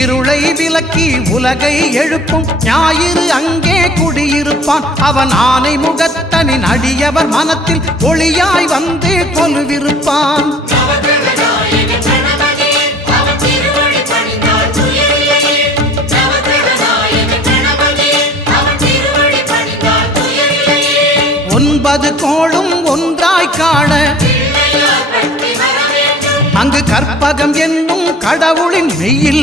இருளை விலக்கி உலகை எழுப்பும். ஞாயிறு அங்கே குடியிருப்பான். அவன் ஆனை முகத்தனின் அடியவர் மனத்தில் ஒளியாய் வந்து கொலுவிருப்பான். ஒன்பது கோளும் ஒன்றாய் காண அங்கு கற்பகம் என்னும் கடவுளின் மெய்யில்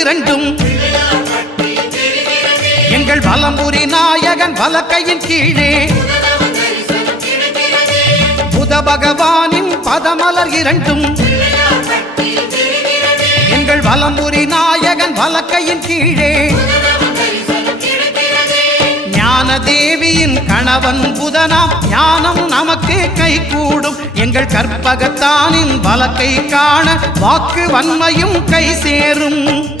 இரண்டும். எங்கள் வலம்புரி நாயகன் வலக்கையின் கீழே. புத பகவானின் பதமலர் இரண்டும். எங்கள் வலம்புரி நாயகன் வலக்கையின் கீழே. ஞான தேவியின் கணவன் புதனாம் ஞானம் நமக்கு கை கூடும் எங்கள் கற்பகத்தானின் வழக்கை காண வாக்கு வன்மையும் கை சேரும்.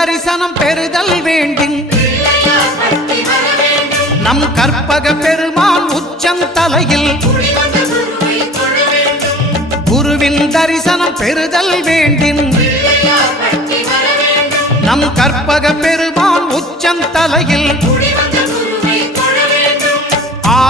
தரிசனம் பெறுதல் வேண்டின். வேண்டும் நம் கற்பக பெருமான் உச்சந்தலையில் குருவின் தரிசனம் பெறுதல் வேண்டின். வேண்டும் நம் கற்பக பெருமான் உச்சம்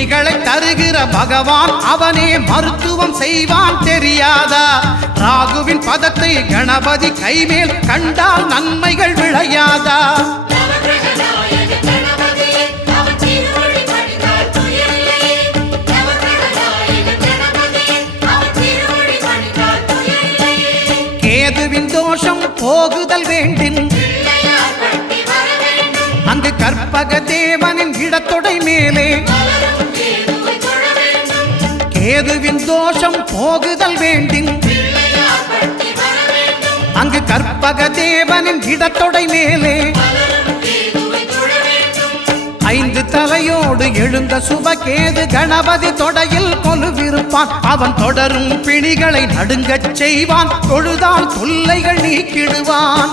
பிணிகளை தருகிற பகவான் அவனே மருத்துவம் செய்வான் தெரியாதா? ராகுவின் பதத்தை கணபதி கைமேல் கண்டால் நன்மைகள் விளையாதா? கேதுவின் தோஷம் போகுதல் வேண்டின் வேண்டும் அங்கு கற்பக தேவனின் இடத்தொடை மேலே தோஷம் போகுதல் வேண்டும் அங்கு கற்பக தேவனின் இடத்தொடை மேலே ஐந்து தலையோடு எழுந்த சுபகேது கணபதி தொடையில் கொலுவிருப்பான். அவன் தொடரும் பிணிகளை நடுங்கச் செய்வான். தொழுதால் தொல்லைகள் நீக்கிடுவான்.